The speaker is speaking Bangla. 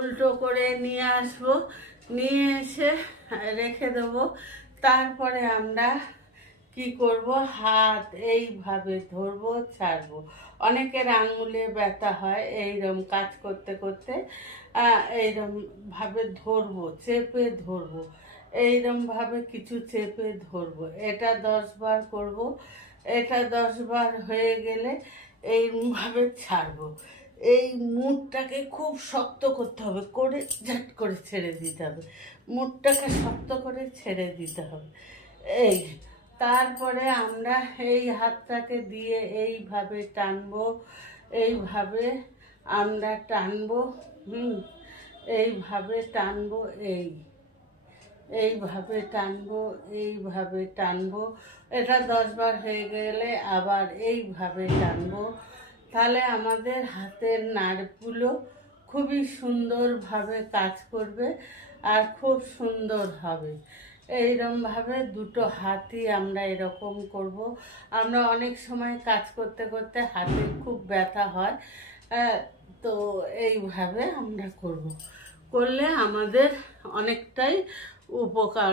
উল্টো করে নিয়ে আসবো, নিয়ে এসে রেখে দেবো। তারপরে আমরা কি করব, হাত এইভাবে ধরবো, ছাড়বো। অনেকের আঙুলে ব্যথা হয়, এইরকম কাজ করতে করতে এইরকম ভাবে ধরবো, চেপে ধরবো, এইরকম ভাবে কিছু চেপে ধরবো। এটা 10 বার করব। এটা 10 বার হয়ে গেলে এইভাবে ছাড়বো। এই মুঠটাকে খুব শক্ত করতে হবে, করে ঝাট করে ছেড়ে দিতে হবে। মুঠটাকে শক্ত করে ছেড়ে দিতে হবে। এই তারপরে আমরা এই হাতটাকে দিয়ে এইভাবে টানবো, এইভাবে আমরা টানবো। এইভাবে টানবো, এইভাবে টানবো, এইভাবে টানবো। এটা 10 বার হয়ে গেলে আবার এইভাবে টানবো। তাহলে আমাদের হাতের নার্ভগুলো খুবই সুন্দরভাবে কাজ করবে আর খুব সুন্দর হবে। এইরকমভাবে দুটো হাতই আমরা এরকম করব। আমরা অনেক সময় কাজ করতে করতে হাতে খুব ব্যথা হয়, তো এইভাবে আমরা করব। করলে আমাদের অনেকটাই উপকার